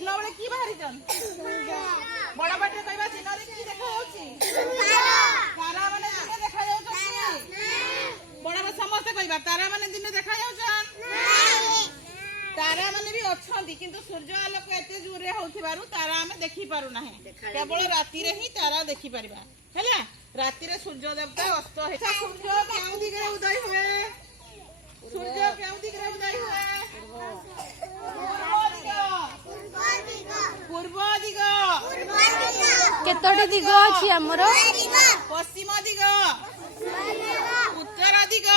दिन बेले की बाहरी बड़ बाटे कहवा दिन की देखा तारा माने दिन देखा बड़ समस्त कहवा तारा माने दिन देखा तारा माने भी अच्छा किंतु सूर्य आलोक एते जोर रे होथिबारु तारा हमें देखि पारु नाही केवल राति रे ही तारा देखि परिबा हैला राति रे सूर्य देवता अस्त है सूर्य केउ दिगरे उदय हुए सूर्य केउ दिगरे उदय हुए पूर्व दिग केतोटी दिग अछि हमरो पश्चिम दिग उत्तर दिग